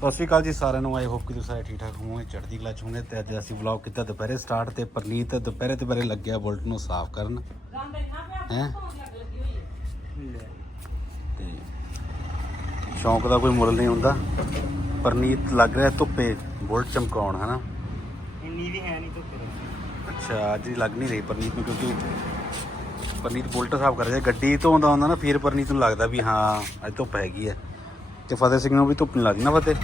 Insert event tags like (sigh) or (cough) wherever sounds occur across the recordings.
ਸਤਿ ਸ਼੍ਰੀ ਅਕਾਲ ਜੀ ਸਾਰਿਆਂ ਨੂੰ ਆਈ ਹੋਪ ਕਿ ਤੁਸੀਂ ਸਾਰੇ ਠੀਕ ਠਾਕ ਹੋਵੋਗੇ ਚੜ੍ਹਦੀ ਕਲਾ ਚ ਹੋਵੋਗੇ ਤੇ ਅੱਜ ਅਸੀਂ ਵਲੌਗ ਕੀਤਾ ਦੁਪਹਿਰੇ ਸਟਾਰਟ ਤੇ ਪਰਨੀਤ ਦੁਪਹਿਰੇ ਦੁਪਹਿਰੇ ਲੱਗਿਆ ਬੁਲਟ ਨੂੰ ਸਾਫ਼ ਕਰਨ। ਹੈ? ਤੇ ਸ਼ੌਂਕ ਦਾ ਕੋਈ ਮੁੱਲ ਨਹੀਂ ਹੁੰਦਾ। ਪਰਨੀਤ ਲੱਗ ਰਿਹਾ ਧੁੱਪੇ ਬੁਲਟ ਚਮਕਾਉਣ ਹਨਾ? ਇੰਨੀ ਵੀ ਹੈ ਨਹੀਂ ਧੁੱਪ। ਅੱਛਾ ਅੱਜ ਲੱਗ ਨਹੀਂ ਰਹੀ ਪਰਨੀਤ ਨੂੰ ਕਿਉਂਕਿ ਪਰਨੀਤ ਬੁਲਟ ਸਾਫ਼ ਕਰ ਰਿਹਾ। ਗੱਡੀ ਧੋਂਦਾ ਹੁੰਦਾ ਨਾ ਫਿਰ ਪਰਨੀਤ ਨੂੰ ਲੱਗਦਾ ਵੀ ਹਾਂ ਅੱਜ ਧੁੱਪ ਹੈਗੀ ਹੈ। ਤੇ ਫਤਿਹ ਸਿੰਘ ਨੂੰ ਵੀ ਧੁੱਪ ਨਹੀਂ ਲੱਗਦੀ ਨਾ ਫਤਿਹ।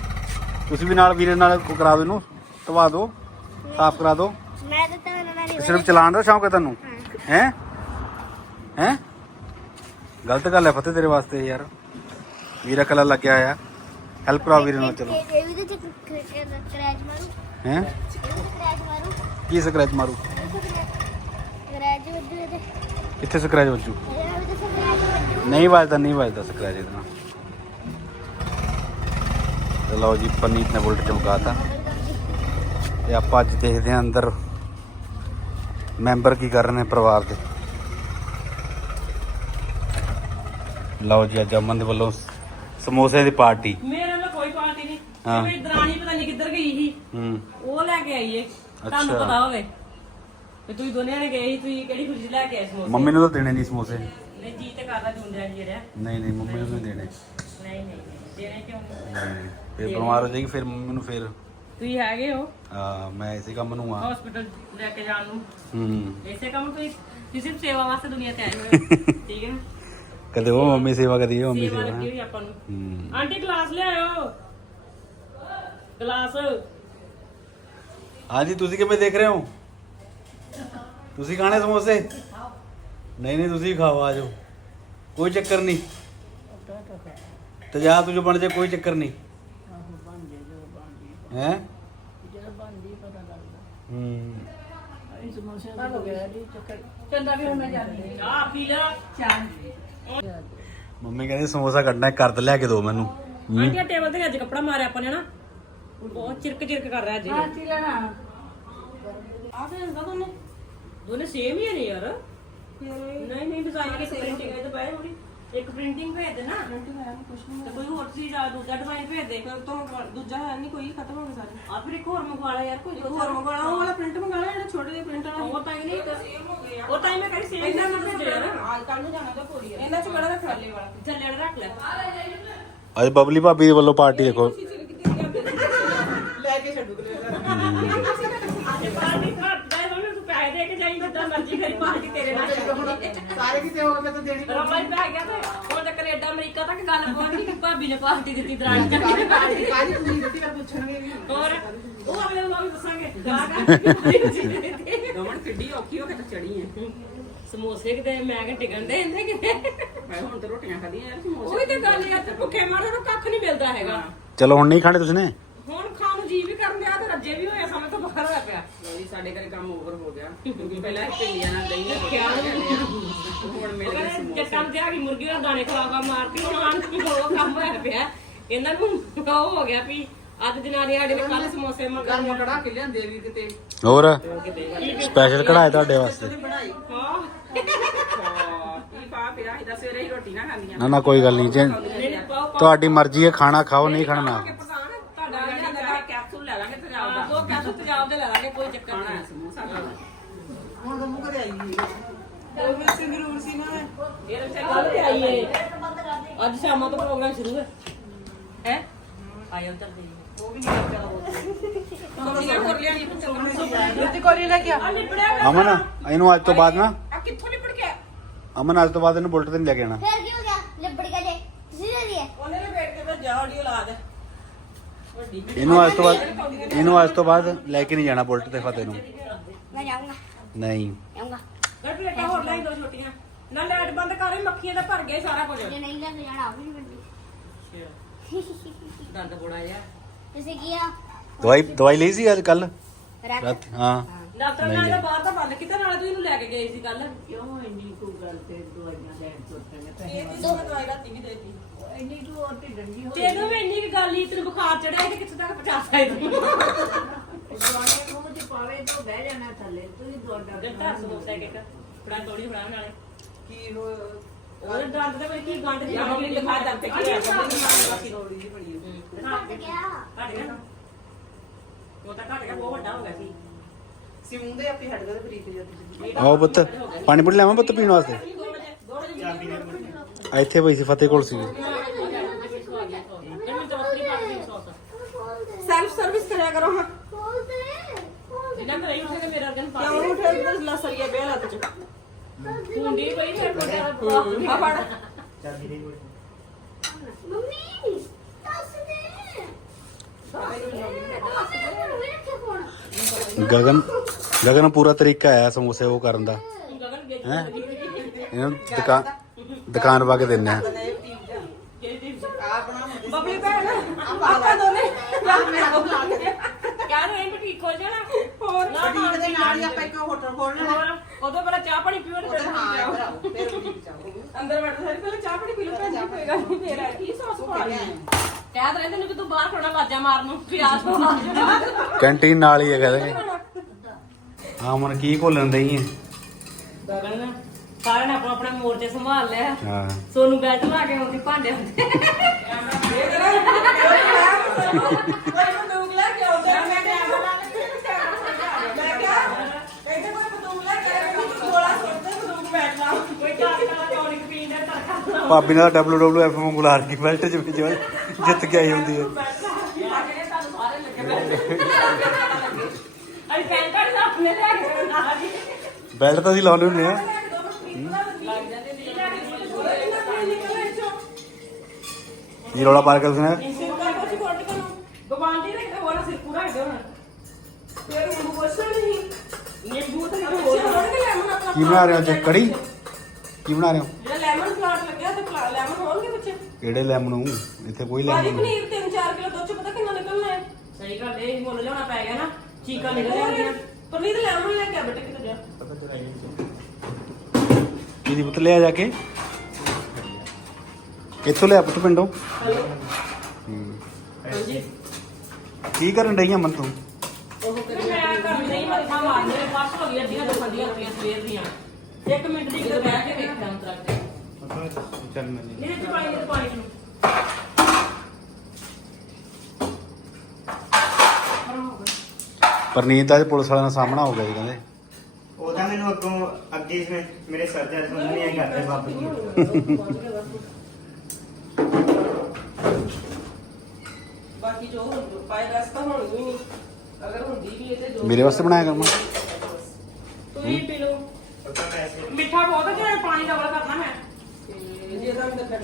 ਤੁਸੀਂ ਵੀ ਨਾਲ ਵੀਰੇ ਨਾਲ ਕਰਾ ਦਿਓ ਇਹਨੂੰ ਧਵਾ ਦਿਓ ਸਾਫ਼ ਕਰਾ ਦਿਓ। ਮੈਂ ਤਾਂ ਤੁਹਾਨੂੰ ਨਾਲ ਸਿਰਫ ਚਲਾਉਣ ਦਾ ਸ਼ੌਂਕ ਹੈ ਤੁਹਾਨੂੰ? ਹੈ। ਹੈ? ਗਲਤ ਗੱਲ ਹੈ ਫਤਿਹ ਤੇਰੇ ਵਾਸਤੇ ਯਾਰ। ਵੀਰਾ ਕਲਾ ਲੱਗਿਆ ਹੋਇਆ। ਹੈਲਪ ਕਰਾਓ ਵੀਰੇ ਨਾਲ ਚਲੋ। ਇਹ ਵੀ ਤੇ ਕ੍ਰੈਚ ਮਾਰੂ। ਹੈ? ਕ੍ਰੈਚ ਮਾਰੂ। ਕੀ ਸਕ੍ਰੈਚ ਮਾਰੂ? ਕ੍ਰੈਚ ਵੱਜੂ ਇਹਦੇ। ਕਿੱਥੇ ਸਕ੍ਰੈਚ ਵੱਜੂ? ਇਹਦਾ ਨਹੀਂ ਵੱਜਦਾ ਨਹੀਂ ਵੱਜਦਾ ਸਕ੍ਰੈਚ ਇਹਦੇ ਨਾਲ। ਤੇ ਲਓ ਜੀ ਪਨੀਤ ਨੇ ਬੁਲਟ ਚਮਕਾਤਾ। ਤੇ ਆਪਾਂ ਅੱਜ ਦੇਖਦੇ ਹਾਂ ਅੰਦਰ ਮੈਂਬਰ ਕੀ ਕਰ ਰਹੇ ਨੇ ਪਰਿਵਾਰ ਦੇ। ਲਓ ਜੀ ਅੱਜ ਅਮਨ ਦੇ ਵੱਲੋਂ ਸਮੋਸੇ ਦੀ ਪਾਰਟੀ। ਮੇਰੇ ਨਾਲ ਕੋਈ ਪਾਰਟੀ ਨਹੀਂ। ਹਾਂ। ਮੇਰੀ ਦਰਾਣੀ ਪਤਾ ਨਹੀਂ ਕਿੱਧਰ ਗਈ ਸੀ। ਹੂੰ। ਉਹ ਲੈ ਕੇ ਆਈ ਏ। ਤੁਹਾਨੂੰ ਅੱਛਾ। ਪਤਾ ਹੋਵੇ। ਤੇ ਤੁਸੀਂ ਦੋਨਿਆਂ ਨੇ ਗਏ ਸੀ ਤੁਸੀਂ ਕਿਹੜੀ ਖੁਸ਼ੀ ਲੈ ਕੇ ਆਏ ਸਮੋਸੇ? ਮੰਮੀ ਨੂੰ ਤਾਂ ਦੇਣੇ ਨਹੀਂ ਸਮੋਸੇ। ਨਹੀਂ ਜੀ ਤੇ ਕਰਦਾ ਜੁੰਦਿਆ ਜੀ ਰਿਹਾ ਨਹੀਂ ਨਹੀਂ ਮੰਮੀ ਨੂੰ ਨਹੀਂ ਦੇਣੇ। ਨਹੀਂ ਨਹੀਂ ਦੇਣੇ ਕਿਉਂ ਨਹੀਂ? ਨਹੀਂ, ਫਿਰ ਬਿਮਾਰ ਹੋ ਜਾਏਗੀ ਫਿਰ ਮੰਮੀ ਨੂੰ ਫਿਰ ਤੁਸੀਂ ਹੈਗੇ ਹੋ? ਆ, ਮੈਂ ਇਸੇ ਕੰਮ ਨੂੰ ਆ ਹਸਪੀਟਲ ਲੈ ਕੇ ਜਾਣ ਨੂੰ। ਹੂੰ। ਇਸੇ ਕੰਮ ਤੁਸੀਂ ਤੁਸੀਂ ਸਿਰਫ ਸੇਵਾ ਵਾਸਤੇ ਦੁਨੀਆ ਤੇ ਆਏ ਹੋ। (laughs) ਠੀਕ ਹੈ ਨਾ? ਕਦੇ ਉਹ ਮੰਮੀ ਸੇਵਾ ਕਦੀ ਉਹ ਮੰਮੀ ਸੇਵਾ ਲੱਗੀ ਹੋਈ ਆਪਾਂ ਨੂੰ। ਹੂੰ। ਆਂਟੀ ਗਲਾਸ ਲਿਆਇਓ। ਗਲਾਸ। ਹਾਂਜੀ ਤੁਸੀਂ ਕਿਵੇਂ ਦੇਖ ਰਹੇ ਹੋ? ਤੁਸੀਂ ਖਾਣੇ ਸਮੋਸੇ? ਨਹੀਂ ਨਹੀਂ ਤੁਸੀਂ ਖਾਓ ਆ ਜਾਓ। ਕੋਈ ਚੱਕਰ ਨਹੀਂ। ਤੇ ਜਾ ਤੁਝੇ ਬਣ ਜਾ ਕੋਈ ਚੱਕਰ ਨਹੀਂ। ਹੈ? ਹੂੰ। ਚੰਦਾ ਵੀ ਹੁਣ ਮੈਂ ਜਾਂਦੀ ਚਾਹ ਪੀ ਲੈ। ਚਾਹ ਮੰਮੀ ਕਹਿੰਦੀ ਸਮੋਸਾ ਕੱਢਣਾ ਕਰ ਲਿਆ ਕੇ ਦੋ ਮੈਨੂੰ। ਹੂੰ। ਆਂਟੀ ਟੇਬਲ ਤੇ ਅੱਜ ਕੱਪੜਾ ਮਾਰਿਆ ਆਪਾਂ ਨੇ ਨਾ। ਬਹੁਤ ਚਿਰਕ ਚਿਰਕ ਕਰ ਰਿਹਾ ਜੀ ਹਾਂ ਕੀ ਲੈਣਾ ਆ ਤੇ ਹੁੰਦਾ ਦੋਨੇ ਦੋਨੇ ਸੇਮ ਹੀ ਨੇ ਯਾਰ। ਨਹੀਂ ਨਹੀਂ ਡਿਜ਼ਾਈਨ ਇੱਕ ਪ੍ਰਿੰਟਿੰਗ ਹੈ ਤੇ ਪਏ ਹੋਣੀ। ਇੱਕ ਪ੍ਰਿੰਟਿੰਗ ਭੇਜ ਦੇ ਨਾ ਤੇ ਕੋਈ ਹੋਰ ਚੀਜ਼ ਆ ਦੂਜਾ ਡਿਜ਼ਾਈਨ ਭੇਜ ਦੇ। ਤੋਂ ਦੂਜਾ ਹੈ ਨਹੀਂ ਕੋਈ ਖਤਮ ਹੋ ਗਏ ਸਾਰੇ। ਆ ਫਿਰ ਇੱਕ ਹੋਰ ਮੰਗਵਾ ਲੈ ਯਾਰ ਕੋਈ ਹੋਰ ਮੰਗਵਾਣਾ ਉਹ ਵਾਲਾ ਪ੍ਰਿੰਟ ਮੰਗਾਣਾ ਜਿਹੜਾ ਛੋਟੇ ਜਿਹੇ ਪ੍ਰਿੰਟ ਵਾਲਾ। ਉਹ ਤਾਂ ਹੀ ਨਹੀਂ ਉਹ ਤਾਂ ਹੀ ਮੈਂ ਕਹਿੰਦੀ ਸੇਮ ਇਹਨਾਂ ਨਾ ਨੂੰ ਭੇਜੋ ਯਾਰ ਅੱਜ ਕੱਲ ਨੂੰ। ਜਾਣਾ ਤਾਂ ਪੂਰੀ ਇਹਨਾਂ ਚ ਬੜਾ ਰੱਖਣਾ? ਲੈ ਵਾਲਾ। ਥੱਲੇ ਵਾਲਾ ਰੱਖ ਲੈ। ਅੱਜ ਬਬਲੀ ਭਾਬੀ ਦੇ ਵੱਲੋਂ ਪਾਰਟੀ ਦੇਖੋ। ਦੇ ਕੇ ਜਾਈਂ ਜਿੱਦਾਂ ਮਰਜ਼ੀ ਕਰੀ ਪਾਰਟੀ ਤੇਰੇ ਨਾਲ ਸਾਰੇ ਕਿਤੇ ਹੋ ਗਏ ਤਾਂ ਦੇਣੀ ਰਮਾ ਹੀ ਪੈ ਗਿਆ ਤੇ ਹੁਣ ਤੇ ਕੈਨੇਡਾ ਅਮਰੀਕਾ ਤੱਕ ਗੱਲ ਪਹੁੰਚ ਗਈ ਕਿ ਭਾਬੀ ਨੇ ਪਾਰਟੀ ਦਿੱਤੀ ਦਰਾਣੀ ਚੱਕੀ ਪਾਰਟੀ ਕਾਜੀ ਤੁਸੀਂ ਦਿੱਤੀ ਕਰ ਪੁੱਛਣਗੇ ਵੀ। ਹੋਰ? ਉਹ ਅਗਲੇ ਵਲੋਗ ਵਿੱਚ ਦੱਸਾਂਗੇ। ਜਾ ਕੇ ਗਮਣ ਕਿੱਡੀ ਔਖੀ ਹੋ ਕੇ ਤਾਂ ਚੜੀ ਹੈ ਸਮੋਸੇ ਕਿਤੇ ਮੈਂ ਕਿ ਟਿਕਣ ਦੇ ਇੰਦੇ ਕਿਤੇ। ਮੈਂ ਹੁਣ ਤਾਂ ਰੋਟੀਆਂ ਖਾਧੀਆਂ ਯਾਰ ਸਮੋਸੇ ਉਹੀ ਤੇ ਗੱਲ ਯਾਰ ਤੇ ਭੁੱਖੇ ਮਾਰੇ ਨੂੰ ਕੱਖ ਨਹੀਂ ਮਿਲਦਾ ਹੈਗਾ। ਚਲੋ ਹੁਣ ਨਹੀਂ ਖਾਣੇ ਤੁਸੀਂ ਨੇ? ਹੁਣ ਖਾਣ ਨੂੰ ਜੀ ਵੀ ਕਰਨ ਦਿਆ ਤੇ ਰੱਜੇ ਵੀ ਹੋਏ ਸਮੇਂ ਤੋਂ ਬਾਹਰ ਹੋਇਆ ਪਿਆ ਜੀ ਸਾਡੇ ਘਰੇ ਕੰਮ ਓਵਰ ਹੋ ਗਿਆ। ਕਿਉਂਕਿ ਪਹਿਲਾਂ ਭਿੰਡੀਆਂ ਨਾਲ ਦਹੀਂ ਨਾਲ ਖਿਆਲ ਹੁਣ ਉਹ ਮਿਲ ਗਏ ਕਹਿੰਦੇ ਜੱਟਾਂ ਨੂੰ ਦਿਹਾੜੀ ਮੁਰਗੀ ਦਾ ਦਾਣੇ ਖਵਾ ਖਵਾ ਮਾਰਤੀ ਜਵਾਨ ਕੀ ਉਹ ਕੰਮ ਹੋਇਆ ਪਿਆ। ਇਹਨਾਂ ਨੂੰ ਉਹ ਹੋ ਗਿਆ ਵੀ ਅੱਜ ਜਨਾਨੀ ਸਾਡੇ ਨੇ ਕੱਲ ਸਮੋਸੇ ਮੰਗਾ ਗਰਮ ਕੜਾ ਕੇ ਲਿਆਂਦੇ ਵੀ ਕਿਤੇ। ਹੋਰ? ਸਪੈਸ਼ਲ ਕਢਾਏ ਤੁਹਾਡੇ ਵਾਸਤੇ। ਬਣਾਈ ਹਾਂ। ਕੀ ਪਾ ਪਿਆ? ਇਹਦਾ ਸਵੇਰੇ ਹੀ ਰੋਟੀ ਨਾ ਖਾਂਦੀਆਂ। ਨਾ ਨਾ ਕੋਈ ਗੱਲ ਨਹੀਂ ਜੇ ਨਹੀਂ ਨਹੀਂ ਪਾਓ ਪਾਓ। ਤੁਹਾਡੀ ਮਰਜ਼ੀ ਹੈ ਖਾਣਾ ਖਾਓ ਨਹੀਂ ਖਾਣਾ ਨਾ ਕੇ ਪਸਾਣ ਤੁਹਾਡਾ ਤੁਹਾਡਾ ਲਿਆਂਦਾ ਕੈਪਸੂਲ ਲੈ ਲਾਂਗੇ ਪੰਜਾਬ ਹਾਂ, ਦਾ ਦੋ ਕੈਸੋ ਤੇਜ਼ਾਬ ਦੇ ਲੈ ਲਾਂਗੇ ਕੋਈ ਚੱਕਰ ਖਾਣਾ ਨਹੀਂ ਹੈ ਸਮੋਸਾ ਖਾਣਾ ਹੁਣ ਤਾਂ ਮੁਕਰ ਆਈ ਉਹ ਵੀ ਸੰਗਰੂਰ ਸੀ ਨਾ ਤਾਂ ਕੱਲ ਤੇ ਆਈਏ ਅੱਜ ਸ਼ਾਮਾਂ ਤੋਂ ਪ੍ਰੋਗਰਾਮ ਸ਼ੁਰੂ ਹੈ। ਹੈ? ਆਇਓ ਉੱਧਰ ਦੇ। ਉਹ ਵੀ ਨਹੀਂ ਚਲੋ ਕੋਰੀਆਂ ਹੋਰ ਲਿਆਣੀ ਪੁੱਛੋ ਜੁੱਤੀ ਕੋਰੀ ਲੈ ਕੇ ਆ। ਨਿਪੜਿਆ ਅਮਨ ਇਹਨੂੰ ਅੱਜ ਤੋਂ ਬਾਅਦ ਨਾ ਆ ਕਿੱਥੋਂ ਨਿਪੜ ਗਿਆ? ਅਮਨ ਅੱਜ ਤੋਂ ਬਾਅਦ ਇਹਨੂੰ ਬੁਲਟ ਤੇ ਨਹੀਂ ਲੈ ਕੇ ਆਣਾ ਫਿਰ ਕੀ ਹੋ ਗਿਆ? ਲਿਬੜ ਗਿਆ ਜੇ। ਤੁਸੀਂ ਦੇ ਦਿਏ ਉਹਨੇ ਨੇ ਬੈਠ ਕੇ ਜਾ ਆਡੀਓ ਲਾ ਦੇ। ਇਹਨੂੰ ਅੱਜ ਤੋਂ ਬਾਅਦ ਇਹਨੂੰ ਅੱਜ ਤੋਂ ਬਾਅਦ ਲੈ ਕੇ ਨਹੀਂ ਜਾਣਾ ਬੁਲਟ ਤੇ ਫਤਿਹ ਨੂੰ। ਮੈਂ ਜਾਊਂਗਾ। ਨਹੀਂ। ਜਾਊਂਗਾ। ਗੜ ਪਲੇਟਾਂ ਹੋਰ ਲਾਈ ਦੋ ਛੋਟੀਆਂ। ਨਾ ਲਾਈਟ ਬੰਦ ਕਰ ਮੱਖੀਆਂ ਦਾ ਭਰ ਗਿਆ ਸਾਰਾ ਕੁਝ। ਜੇ ਨਹੀਂ ਲੈ ਕੇ ਜਾਣਾ ਉਹ ਵੀ ਨਹੀਂ ਦੰਦ ਬੁੜਾ ਯਾਰ ਤੁਸੀਂ ਕੀ ਆ? ਦਵਾਈ ਦਵਾਈ ਲਈ ਸੀ ਅੱਜ ਕੱਲ ਰਾਤ ਹਾਂ। ਡਾਕਟਰ ਨੇ ਤਾਂ ਬਾਹਰ ਤਾਂ ਬੰਦ ਕੀਤਾ ਨਾਲੇ ਤੂੰ ਇਹਨੂੰ ਲੈ ਕੇ ਗਈ ਸੀ ਕੱਲ ਕਿਉਂ ਇੰਨੀ ਕੋ ਗੱਲ ਤੇ ਦਵਾਈਆਂ ਲੈਣ ਨੇ ਇਹ ਦੋ ਦਵਾਈ ਰਾਤੀ ਵੀ ਦੇਤੀ। ਇੰਨੀ ਤੂੰ ਹੋਰ ਢਿੱਡਣ ਜੀ ਤੈਨੂੰ ਵੀ ਇੰਨੀ ਕੁ ਗੱਲ ਹੀ ਤੈਨੂੰ ਬੁਖਾਰ ਚੜਿਆ ਤੇ ਕਿੱਥੇ ਤੱਕ ਪਹੁੰਚਾ ਸਕਦੀ? ਦਵਾਈਆਂ ਮੂੰਹ ਚ ਪਾਵੇ ਤਾਂ ਬਹਿ ਜਾਣਾ ਥੱਲੇ ਤੂੰ ਤੋੜੀ ਨਾਲੇ। ਕੀ ਹੋ ਉਹਦੇ ਦੰਦ ਦੇ ਵਿੱਚ ਕੀ ਗੰਢ ਦੀ ਜਾਂ ਮੰਮੀ ਲਿਖਾ ਦੰਦ ਤੇ ਕੀ ਆ ਆ ਬਾਕੀ ਰੋੜੀ ਜੀ ਬਣੀ ਹੈ। ਕੱਟ ਗਿਆ। ਘਟ ਗਿਆ। ਉਹ ਤਾਂ ਘਟ ਗਿਆ ਬਹੁਤ ਵੱਡਾ ਹੋ ਗਿਆ ਸੀ। ਸਿਉਂਦੇ ਆਪੇ ਹਟ ਗਏ ਤੇ ਪ੍ਰੀਤ ਜਦ ਆਓ ਪੁੱਤ ਪਾਣੀ ਪੁੱਟ ਲਿਆਵਾਂ ਪੁੱਤ ਪੀਣ ਵਾਸਤੇ? ਦੋ ਦੋ ਇੱਥੇ ਪਈ ਸੀ ਫਤਿਹ ਕੋਲ ਸੀ ਇਹਨੂੰ ਤਾਂ ਸੈਲਫ ਸਰਵਿਸ ਕਰਿਆ ਕਰੋ ਹਾਂ। ਖੋਲ ਦੇ ਇਹਨਾਂ ਤੇ ਰਹੀ ਉਸੇ ਤੇ ਮੇਰਾ ਅਰਗਨ ਪਾ ਕਿਉਂ ਉਠੇ? ਤੇ ਲਸਰੀਆ ਬੇਲ ਚ। ਹੁੰਦੀ ਪਈ ਫਿਰ ਕੋਟਾ ਆ ਫੜ। ਚਾਬੀ ਦੇ ਕੋਲ ਮੰਮੀ ਦੱਸ ਦੇ। ਦੱਸ ਦੇ ਮੈਂ ਇੱਥੇ ਕੋਣ ਗਗਨ ਗਗਨ ਪੂਰਾ ਤਰੀਕਾ ਆਇਆ ਸਮੋਸੇ ਉਹ ਕਰਨ ਦਾ। ਗਗਨ ਗੇ ਹੈ? ਇਹਨਾਂ ਨੂੰ ਦੁਕਾਨ ਦੁਕਾਨ ਪਾ ਕੇ ਦਿੰਨੇ ਆ। ਬਬਲੀ ਭੈਣ ਆਪਾਂ ਦੋਨੇ। ਕਿਆ ਨੂੰ ਇਹ ਬੁਟੀਕ ਖੋਲ ਜਾਣਾ। ਹੋਰ ਨਾ ਬੁਟੀਕ ਦੇ ਨਾਲ ਹੀ ਆਪਾਂ ਇੱਕ ਹੋਟਲ ਖੋਲਣਾ। ਹੈ ਹੋਰ? ਉਦੋਂ ਪਹਿਲਾਂ ਚਾਹ ਪਾਣੀ ਪੀਓ ਤੇ ਫਿਰ ਹਾਂ ਜਾਓ ਇੱਧਰ ਆਓ ਫਿਰ ਬੁਟੀਕ ਜਾਓ ਅੰਦਰ ਬੈਠੋ ਸਾਰੇ ਪਹਿਲਾਂ ਚਾਹ ਪਾਣੀ ਪੀ ਲਓ ਭੈਣ ਜੀ ਕੋਈ ਗੱਲ ਨਹੀਂ ਫੇਰ ਆ ਕੀ ਸੌਸ ਪਾ ਲਈ? ਕਹਿ ਤਾਂ ਰਹਿੰਦੇ ਨੇ ਕਿ ਤੂੰ ਬਾਹਰ ਖੜਾ ਵਾਜਾ ਮਾਰਨ ਨੂੰ ਪਿਆਸ ਤੋਂ ਕੈਂਟੀਨ ਨਾਲ ਹੀ ਹੈ ਕਹਿੰਦੇ ਹਾਂ ਮਨ ਕੀ ਘੋਲਣ ਦਈ ਹੈ ਗਗਨ ਸਾਰਿਆਂ ਨੇ ਆਪਣਾ ਆਪਣਾ ਮੋਰਚੇ ਸੰਭਾਲ ਲਿਆ। ਹਾਂ। ਸੋਨੂੰ ਬੈਠ ਲਾ ਕੇ ਆਉਂਦੀ ਭਾਂਡੇ ਹੁੰਦੇ ਕੋਈ ਬੰਦੂਕ ਲੈ ਕੇ ਆਉਂਦੇ ਆ, ਮੈਂ ਕੈਮਰਾ ਲਾ ਕੇ ਫਿਰ ਕੈਮਰਾ ਲਗਾ ਦਿਆ। ਮੈਂ ਕਿਹਾ ਕਹਿੰਦੇ ਕੋਈ ਬੰਦੂਕ ਲੈ ਕੇ ਆਇਆ ਵੀ ਤੂੰ ਗੋਲਾ ਸੁੱਟ ਦੇ ਬੰਦੂਕ ਬੈਠ ਲਾ ਕੋਈ ਚਾਰ ਕਲਾ ਟੌਨਿਕ ਪੀਣ ਦਾ ਤਰਕਾ ਭਾਬੀ ਨਾਲ WWF ਨੂੰ ਬੁਲਾ ਰਹੀ ਬੈਲਟ ਚ ਵਿੱਚ ਜਿੱਤ ਕੇ ਆਈ ਹੁੰਦੀ ਹੈ। ਬੈਲਟ ਤਾਂ ਅਸੀਂ ਲਾਉਣੇ ਹੁੰਦੇ ਆ ਜੀ, ਰੌਲਾ ਪਾਰ ਕਰ ਸੁਣਿਆ? ਗਵਾਂਢੀ ਨੇ ਹੋਰ ਸਿਰ ਪੂਰਾ ਹੈਗਾ ਹੁਣ ਫਿਰ ਮੈਨੂੰ ਪੁੱਛੋ ਨਹੀਂ ਨਿੰਬੂ ਤੇ ਹੋਰ ਕੀ ਬਣਾ ਰਹੇ ਹੋ ਅੱਜ, ਕੜੀ? ਕੀ ਬਣਾ ਰਹੇ ਹੋ ਜਿਹੜਾ ਲੈਮਨ ਪਲਾਂਟ ਲੱਗਿਆ ਤੇ ਪਲਾ- ਲੈਮਨ ਹੋਣਗੇ ਬੱਚੇ ਕਿਹੜੇ ਲੈਮਨ ਨੂੰ? ਇੱਥੇ ਕੋਈ ਭਾਜੀ ਲੈਮਨ ਨਹੀਂ। ਪਨੀਰ 3-4 ਕਿਲੋ ਦੁੱਧ ਚ ਪਤਾ ਕਿੰਨਾ ਨਿਕਲਣਾ ਹੈ? ਸਹੀ ਗੱਲ ਇਹ ਮੁੱਲ ਲਿਆਉਣਾ ਪੈ ਗਿਆ ਨਾ। ਚੀਕਾਂ ਨਿਕਲ ਜਾਂਦੀਆਂ ਪਨੀਰ ਲੈਮਨ ਲੈ ਕੇ ਆ ਬੇਟੇ ਕਿਤੇ ਜਾ। ਇਹਦੀ ਪੁੱਤ ਲਿਆ ਜਾ ਕੇ? ਕਿੱਥੋਂ ਲਿਆ ਪੁੱਤ ਪਿੰਡੋਂ। ਹੂੰ। ਹਾਂਜੀ। ਕੀ ਕਰਨ ਰਹੀ ਆ ਮਨ ਤੂੰ ਮੈਂ ਕਰ ਨਹੀਂ ਮੱਥਾ ਮਾਰਨੇ ਬਸ ਹੋ ਗਈ ਅੱਡੀਆਂ ਦੁਖਦੀਆਂ ਪਈਆਂ ਸਵੇਰ ਦੀਆਂ। ਇੱਕ ਮਿੰਟ ਦੀ ਕਿਤੇ ਬਹਿ ਕੇ ਵੇਖਦਾ ਚੱਲ ਮੈਂ ਨਹੀਂ ਤੇ ਪਾਣੀ ਦੇ ਪਾਣੀ ਨੂੰ ਪਰਨੀਤ ਅੱਜ ਪੁਲਿਸ ਵਾਲਿਆਂ ਦਾ ਸਾਹਮਣਾ ਹੋ ਗਿਆ ਜੀ ਕਹਿੰਦੇ। ਉਹਦਾ ਮੈਨੂੰ ਅੱਗੋਂ ਅੱਗੇ ਜਿਵੇਂ ਮੇਰੇ ਸਰ ਜਰ ਸੁਣ ਨਹੀਂ ਆਈ ਕਰਦੇ ਵਾਪਸ ਜੀ। ਬਾਕੀ ਜੋ ਪਾਏ ਰਸ ਤਾਂ ਹੋਣੀ ਨਹੀਂ। ਅਗਰ ਹੁੰਦੀ ਵੀ ਇਹ ਤੇ ਜੋ ਮੇਰੇ ਵਾਸਤੇ ਬਣਾਇਆ ਕਰਨਾ ਤੁਸੀਂ ਪੀ ਲਓ ਪਤਾ ਪੈਸੇ ਮਿੱਠਾ ਬਹੁਤ ਹੈ ਕਿ ਪਾਣੀ ਡਬਲ ਕਰਨਾ ਹੈ ਤੇ ਜੇ ਤਾਂ ਅੰਦਰ ਕੱਢ ਹੂੰ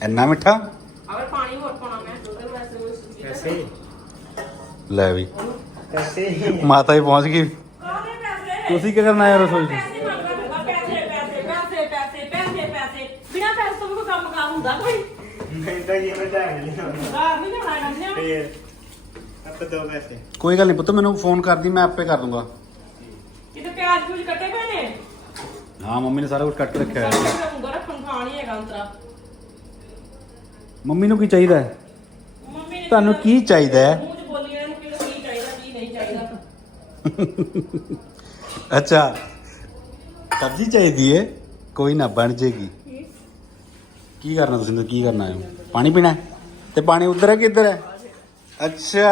ਇੰਨਾ ਮਿੱਠਾ ਅਗਰ ਪਾਣੀ ਹੋਰ ਪਾਉਣਾ ਮੈਂ ਉਹਦੇ ਵਾਸਤੇ ਉਹ ਸੁੱਕੀ ਪੈਸੇ ਲੈ ਵੀ ਪੈਸੇ ਮਾਤਾ ਹੀ ਪਹੁੰਚ ਗਈ ਕਾਹਦੇ ਪੈਸੇ ਤੁਸੀਂ ਕੀ ਕਰਨ ਆਏ ਹੋ ਰਸੋਈ 'ਚ ਪੈਸੇ ਮੰਗਦਾ ਫਿਰਦਾ, ਪੈਸੇ ਪੈਸੇ ਪੈਸੇ ਪੈਸੇ ਪੈਸੇ ਪੈਸੇ ਬਿਨਾ ਪੈਸੇ ਤੋਂ ਵੀ ਕੋਈ ਕੰਮ ਕਾਰ ਹੁੰਦਾ ਕੋਈ ਮੈਂ ਤਾਂ ਇਹ ਮੈਂ ਤਾਂ ਨਹੀਂ ਘਰ ਨਹੀਂ ਲਿਆਉਣਾ ਕਹਿੰਦੇ ਫੇਰ ਅੱਪ ਦੋ ਪੈਸੇ ਕੋਈ ਗੱਲ ਨਹੀਂ ਪੁੱਤ ਮੈਨੂੰ ਫੋਨ ਕਰਦੀ ਮੈਂ ਆਪੇ ਕਰ ਦੂੰਗਾ ਕਿਤੇ ਪਿਆਜ਼ ਪੂਜ ਕੱਟੇ ਪਏ ਨੇ ਹਾਂ ਮੰਮੀ ਨੇ ਸਾਰਾ ਕੁਝ ਕੱਟ ਕੇ ਰੱਖਿਆ ਹੈ। ਉਂਗਲ ਰੱਖਣ ਖਾਣ ਹੀ ਹੈਗਾ ਅੰਤਰਾ। ਮੰਮੀ ਨੂੰ ਕੀ ਚਾਹੀਦਾ ਹੈ? ਮੰਮੀ ਨੇ ਤੁਹਾਨੂੰ ਕੀ ਚਾਹੀਦਾ ਹੈ? ਮੂੰਹ ਚ ਬੋਲੀ ਇਹਨਾਂ ਨੂੰ ਕਿ ਕੀ ਚਾਹੀਦਾ ਕੀ ਨਹੀਂ ਚਾਹੀਦਾ। (laughs) ਅੱਛਾ ਸਬਜ਼ੀ ਚਾਹੀਦੀ ਹੈ ਕੋਈ ਨਾ ਬਣ ਜੇਗੀ। ਕੀ? ਕਰਨਾ ਤੁਸੀਂ ਕੀ ਕਰਨਾ ਹੈ? ਪਾਣੀ ਪੀਣਾ ਹੈ? ਤੇ ਪਾਣੀ ਉਧਰ ਹੈ ਕਿ ਇੱਧਰ ਹੈ? ਅੱਛਾ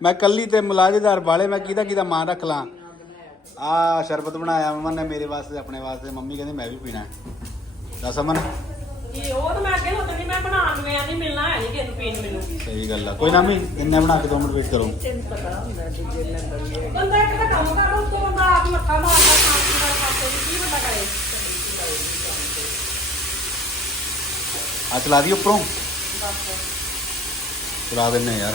ਮੈਂ ਕੱਲੀ ਤੇ ਮੁਲਾਜ਼ੇਦਾਰ ਵਾਲੇ ਮੈਂ ਕਿਹਦਾ ਕਿਹਦਾ ਮਾਨ ਰੱਖ ਲਾਂ? ਆ ਸ਼ਰਬਤ ਬਣਾਇਆ ਮਮਨ ਨੇ ਮੇਰੇ ਵਾਸਤੇ ਆਪਣੇ ਵਾਸਤੇ। ਮੰਮੀ ਕਹਿੰਦੇ ਮੈਂ ਵੀ ਪੀਣਾ ਹੈ। ਦੱਸ ਅਮਨ। ਇਹ ਉਹ ਤਾਂ ਮੈਂ ਅੱਗੇ ਹੁੰਦਾ ਨਹੀਂ ਮੈਂ ਬਣਾਉਣ ਨੂੰ ਆਇਆ ਨਹੀਂ ਮਿਲਣਾ ਹੈ ਨਹੀਂ ਕਿਸੇ ਨੂੰ ਪੀਣ ਮੈਨੂੰ। ਸਹੀ ਗੱਲ ਆ। ਕੋਈ ਨਾ ਮੈਂ ਇੰਨੇ ਬਣਾ ਕੇ ਦੋ ਮਿੰਟ ਵੇਟ ਕਰੋ। ਬੰਦਾ ਇੱਕ ਤਾਂ ਕੰਮ ਕਰ ਉਸ ਤੋਂ ਬੰਦਾ ਆਪ ਮੱਥਾ ਮਾਰਦਾ ਪੀਣ ਦਾ ਖਾਤੇ ਵੀ ਕੀ ਬੰਦਾ ਕਰੇ? ਆ ਚਲਾ ਦੀ ਉੱਪਰੋਂ? ਚਲਾ ਦਿੰਨੇ ਯਾਰ।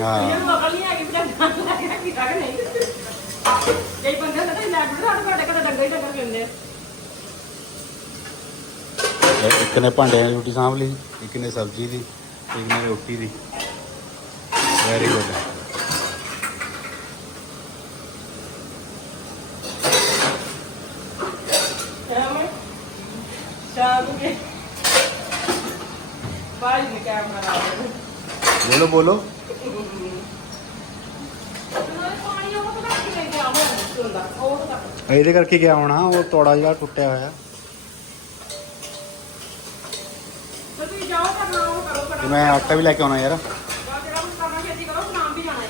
ਹਾਂ। ਨਹੀਂ ਨਹੀਂ। ਬੰਦੇ ਕੋਲ ਡੰਗਾ ਡੰਗਾ ਇਹ ਇੱਕ ਨੇ ਭਾਂਡਿਆਂ ਦੀ ਰੋਟੀ ਸਾਂਭ ਲਈ ਇੱਕ ਨੇ ਸਬਜ਼ੀ ਦੀ ਇੱਕ ਨੇ ਰੋਟੀ ਦੀ। ਵੈਰੀ ਗੁੱਡ ਬੋਲੋ ਬੋਲੋ ਪਾਣੀ ਉਹ ਤਾਂ ਕੱਟ ਕੇ ਹੁੰਦਾ ਉਹ ਤਾਂ ਕੱਟ ਇਹਦੇ ਕਰਕੇ ਗਿਆ ਹੋਣਾ ਉਹ ਤੋੜਾ ਜਿਹੜਾ ਟੁੱਟਿਆ ਹੋਇਆ। ਤੇ ਤੁਸੀਂ ਜਾਓ ਕਰਨਾ ਉਹ ਕਰੋ ਤੇ ਫਟਾਫਟ। ਮੈਂ ਆਟਾ ਵੀ ਲੈ ਕੇ ਆਉਣਾ ਯਾਰ। ਬਾਅਦ ਜਿਹੜਾ ਕੁਝ ਕਰਨਾ ਛੇਤੀ ਕਰੋ ਨਾਮ ਵੀ ਜਾਣਾ ਹੈ।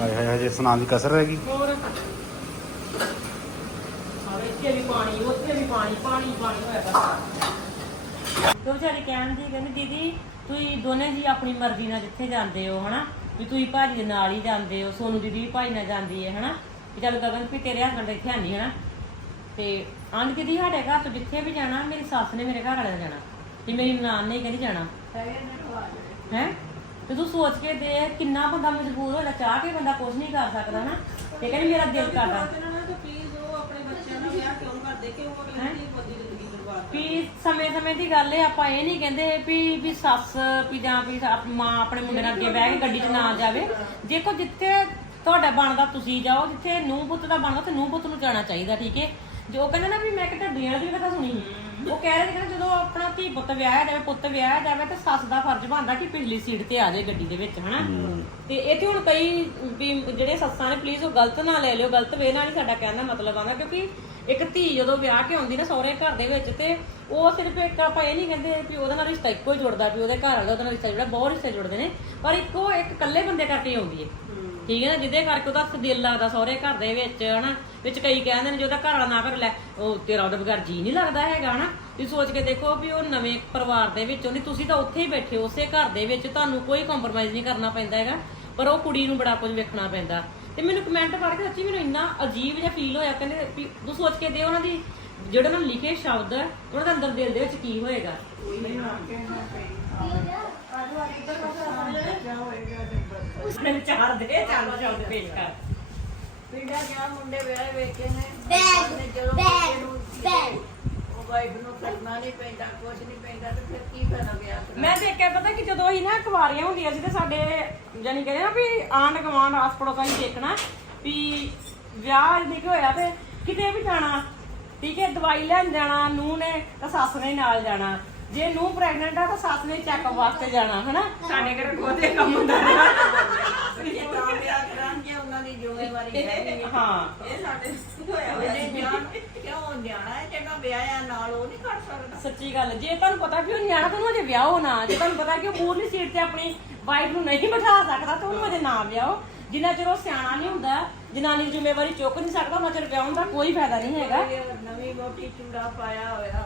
ਹਾਏ ਹਾਏ ਹਜੇ ਸਨਾਨ ਦੀ ਕਸਰ ਰਹਿ ਗਈ। ਹੋਰ? ਸਾਰੇ ਇੱਥੇ ਵੀ ਪਾਣੀ ਉੱਥੇ ਵੀ ਪਾਣੀ ਪਾਣੀ ਪਾਣੀ ਹੋਇਆ ਪਿਆ। ਤੇ ਵਿਚਾਰੀ ਕਹਿਣ ਦੀ ਕਹਿੰਦੀ ਦੀਦੀ ਤੁਸੀਂ ਦੋਨੇ ਜੀ ਆਪਣੀ ਮਰਜ਼ੀ ਨਾਲ ਜਿੱਥੇ ਜਾਂਦੇ ਹੋ ਹਨਾ? ਵੀ ਤੁਸੀਂ ਭਾਜੀ ਦੇ ਨਾਲ ਹੀ ਜਾਂਦੇ ਹੋ ਸੋਨੂ ਦੀਦੀ ਵੀ ਭਾਈ ਨਾਲ ਜਾਂਦੀ ਹੈ ਹਨਾ? ਵੀ ਚੱਲ ਗਗਨ ਵੀ ਤੇਰੇ ਹਸਬੰਡ ਇੱਥੇ ਆਂਦੀ ਹਨਾ ਤੇ ਆਂਦੀ ਦੀਦੀ ਸਾਡੇ ਘਰ ਤੋਂ ਜਿੱਥੇ ਵੀ ਜਾਣਾ ਮੇਰੀ ਸੱਸ ਨੇ ਮੇਰੇ ਘਰ ਵਾਲੇ ਜਾਣਾ। ਤੇ ਮੇਰੀ ਨਾਨ ਨੇ ਕਹਿੰਦੀ ਜਾਣਾ। ਹੈ? ਤੇ ਤੂੰ ਸੋਚ ਕੇ ਦੇ ਕਿੰਨਾ ਬੰਦਾ ਮਜਬੂਰ ਹੋ ਜਾ ਚਾਹ ਕੇ ਬੰਦਾ ਕੁਝ ਨਹੀਂ ਕਰ ਸਕਦਾ ਨਾ। ਤੇ ਕਹਿੰਦੀ ਮੇਰਾ ਦਿਲ ਕਰਦਾ। ਪਲੀਜ਼ ਉਹ ਆਪਣੇ ਬੱਚਿਆਂ ਦਾ ਵਿਆਹ ਕਿਉਂ ਕਰਦੇ? ਕਿਉਂ ਅਗਲੇ ਦੀ ਬੋਦੀ ਜ਼ਿੰਦਗੀ ਬਰਬਾਦ ਵੀ ਸਮੇਂ ਸਮੇਂ ਦੀ ਗੱਲ ਹੈ ਆਪਾਂ ਇਹ ਨਹੀਂ ਕਹਿੰਦੇ ਵੀ ਵੀ ਸੱਸ ਵੀ ਜਾਂ ਵੀ ਆਪ- ਮਾਂ ਆਪਣੇ ਮੁੰਡੇ ਨਾਲ ਅੱਗੇ ਬਹਿ ਕੇ ਗੱਡੀ 'ਚ ਨਾ ਜਾਵੇ। ਦੇਖੋ ਜਿੱਥੇ ਤੁਹਾਡਾ ਬਣਦਾ ਤੁਸੀਂ ਜਾਓ ਜਿੱਥੇ ਨੂੰਹ ਪੁੱਤ ਦਾ ਬਣਦਾ ਤੇ ਨੂੰਹ ਪੁੱਤ ਨੂੰ ਜਾਣਾ ਚਾਹੀਦਾ ਠੀਕ ਹੈ? ਜੋ ਕਹਿੰਦੇ ਨਾ ਵੀ ਮੈਂ ਕਿਤੇ ਢੱਡੀਆਂ ਦੀ ਕਥਾ ਸੁਣੀ ਸੀ। ਉਹ ਕਹਿ ਰਹੇ ਸੀ ਕਿ ਜਦੋਂ ਆਪਣਾ ਧੀ ਪੁੱਤ ਵਿਆਹਿਆ ਜਾਵੇ ਪੁੱਤ ਵਿਆਹਿਆ ਜਾਵੇ ਤੇ ਸੱਸ ਦਾ ਫਰਜ਼ ਬਣਦਾ ਕਿ ਪਿਛਲੀ ਸੀਟ ਤੇ ਆ ਜਾਏ ਗੱਡੀ ਦੇ ਵਿੱਚ ਹਨਾ? ਤੇ ਇੱਥੇ ਹੁਣ ਕਈ ਵੀ ਜਿਹੜੇ ਸੱਸਾਂ ਨੇ ਪਲੀਜ਼ ਉਹ ਗਲਤ ਨਾ ਲੈ ਲਿਓ ਗਲਤ ਵੇ ਨਾਲ ਹੀ ਸਾਡਾ ਕਹਿਣ ਦਾ ਮਤਲਬ ਆਉਂਦਾ ਕਿਉਂਕਿ ਇੱਕ ਧੀ ਜਦੋਂ ਵਿਆਹ ਕੇ ਆਉਂਦੀ ਨਾ ਸਹੁਰੇ ਘਰ ਦੇ ਵਿੱਚ ਤੇ ਉਹ ਸਿਰਫ ਇੱਕ ਆਪਾਂ ਇਹ ਨਹੀਂ ਕਹਿੰਦੇ ਵੀ ਉਹਦੇ ਨਾਲ ਰਿਸ਼ਤਾ ਇੱਕੋ ਹੀ ਜੁੜਦਾ ਵੀ ਉਹਦੇ ਘਰ ਵਾਲਾ ਉਹਦੇ ਨਾਲ ਰਿਸ਼ਤਾ ਜੁੜਦਾ ਬਹੁਤ ਰਿਸ਼ਤੇ ਜੁੜਦੇ ਨੇ ਪਰ ਇੱਕੋ ਇੱਕ ਇਕੱਲੇ ਬੰਦੇ ਕਰਕੇ ਹੀ ਆਉਂਦੀ ਹੈ। ਠੀਕ ਹੈ ਨਾ ਜਿਹਦੇ ਕਰਕੇ ਉਹਦਾ ਦਿਲ ਲੱਗਦਾ ਸਹੁਰੇ ਘਰ ਦੇ ਵਿੱਚ ਹਨਾ। ਵਿੱਚ ਕਈ ਕਹਿੰਦੇ ਨੇ ਜੇ ਉਹਦਾ ਘਰ ਵਾਲਾ ਨਾ ਕਰ ਲੈ ਉਹ ਤੇਰਾ ਉਹਦੇ ਬਗੈਰ ਜੀ ਨਹੀਂ ਲੱਗਦਾ ਹੈਗਾ ਹਨਾ। ਤੁਸੀਂ ਸੋਚ ਕੇ ਦੇਖੋ ਵੀ ਉਹ ਨਵੇਂ ਪਰਿਵਾਰ ਦੇ ਵਿੱਚ ਉਹਨੇ ਤੁਸੀਂ ਤਾਂ ਉੱਥੇ ਹੀ ਬੈਠੇ ਹੋ, ਉਸੇ ਘਰ ਦੇ ਵਿੱਚ ਤੁਹਾਨੂੰ ਕੋਈ ਕੰਪਰੋਮਾਈਜ਼ ਨਹੀਂ ਕਰਨਾ ਪੈਂਦਾ ਹੈਗਾ ਪਰ ਉਹ ਕੁੜੀ ਨੂੰ ਬੜਾ ਕੁਝ ਵੇਖਣਾ ਪੈਂਦਾ। ਤੇ ਮੈਨੂੰ ਕਮੈਂਟ ਪੜ੍ਹ ਕੇ ਸੱਚੀ ਮੈਨੂੰ ਇੰਨਾ ਅਜੀਬ ਜਿਹਾ ਫੀਲ ਹੋਇਆ ਕਹਿੰਦੇ ਵੀ ਤੂੰ ਸੋਚ ਕੇ ਦੇ ਉਹਨਾਂ ਦੀ ਜਿਹੜੇ ਉਹਨਾਂ ਨੇ ਲਿਖੇ ਸ਼ਬਦ ਹੈ, ਉਹਨਾਂ ਦੇ ਅੰਦਰ ਦਿਲ ਦੇ ਵਿੱਚ ਕੀ ਹੋਏਗਾ? ਮੈਨੂੰ ਚਾਰ ਦੇ ਚਾਰ ਸ਼ਬਦ ਪੇਸ਼ ਕਰ। ਪਿੰਡਾਂ ਗਿਆ ਮੁੰਡੇ ਵਿਆਹ ਵੇਖੇ ਨੇ। ਬੈਗ, ਉਹਨੇ ਜਦੋਂ ਬੈਗ, ਬੱਚੇ ਨੂੰ ਬੈਗ। ਉਹ ਵਾਈਫ ਨੂੰ ਕਰਨਾ ਨਹੀਂ ਪੈਂਦਾ ਕੁਝ ਨਹੀਂ ਪੈਂਦਾ ਤੇ ਫਿਰ ਕੀ ਫਾਇਦਾ ਵਿਆਹ ਕਰਾਉਣ ਮੈਂ ਦੇਖਿਆ ਪਤਾ ਕਿ ਜਦੋਂ ਅਸੀਂ ਨਾ ਕੁਵਾਰੀਆਂ ਹੁੰਦੀਆਂ ਸੀ ਤੇ ਸਾਡੇ ਜਾਨੀ ਕਹਿੰਦੇ ਨਾ ਵੀ ਆਂਢ ਗੁਆਂਢ ਆਸ ਪੜੋਸਾਂ ਹੀ ਦੇਖਣਾ ਵੀ ਵਿਆਹ ਜੇ ਕਿ ਹੋਇਆ ਤੇ ਕਿਤੇ ਵੀ ਜਾਣਾ ਠੀਕ ਹੈ ਦਵਾਈ ਲੈਣ ਜਾਣਾ ਨੂੰਹ ਨੇ ਤਾਂ ਸੱਸ ਨੇ ਨਾਲ ਜਾਣਾ। ਜੇ ਨੂੰਹ ਪ੍ਰੈਗਨੈਂਟ ਆ ਤਾਂ ਸੱਸ ਨੇ ਚੈੱਕਅਪ ਵਾਸਤੇ ਜਾਣਾ ਹਨਾ? ਸਾਡੇ ਘਰ ਕੋਤੇ ਕੰਮ ਹੁੰਦਾ ਰਿਹਾ ਜੇ ਤਾਂ ਵਿਆਹ ਕਰਾਂਗੇ ਉਹਨਾਂ ਦੀ ਜ਼ਿੰਮੇਵਾਰੀ ਹੈ ਹਾਂ ਇਹ ਸਾਡੇ ਹੋਇਆ ਹੋਇਆ ਜਾਣ ਕਿਉਂ ਜਾਣਾ ਹੈ ਜਿਹੜਾ ਵਿਆਹ ਆ ਨਾਲ ਉਹ ਨਹੀਂ ਕਰ ਸਕਦਾ। ਸੱਚੀ ਗੱਲ ਜੇ ਤੁਹਾਨੂੰ ਪਤਾ ਕਿ ਉਹ ਨਿਆਣਾ ਤੁਹਾਨੂੰ ਅਜੇ ਵਿਆਹੋ ਨਾ ਜੇ ਤੁਹਾਨੂੰ ਪਤਾ ਕਿ ਉਹ ਪੂਰਲੀ ਸੀਟ ਤੇ ਆਪਣੀ ਵਾਈਫ ਨੂੰ ਨਹੀਂ ਬਿਠਾ ਸਕਦਾ ਤਾਂ ਉਹਨੂੰ ਅਜੇ ਨਾ ਵਿਆਹੋ। ਜਿੰਨਾ ਚਿਰ ਉਹ ਸਿਆਣਾ ਨਹੀਂ ਹੁੰਦਾ ਜਨਾਨੀ ਦੀ ਜ਼ਿੰਮੇਵਾਰੀ ਚੁੱਕ ਨਹੀਂ ਸਕਦਾ ਉਹਨਾਂ ਚਿਰ ਵਿਆਹਣ ਦਾ ਕੋਈ ਫਾਇਦਾ ਨਹੀਂ ਹੈਗਾ। ਨਵੀਂ ਮੋਟੀ ਚੂੜਾ ਪਾਇਆ ਹੋਇਆ।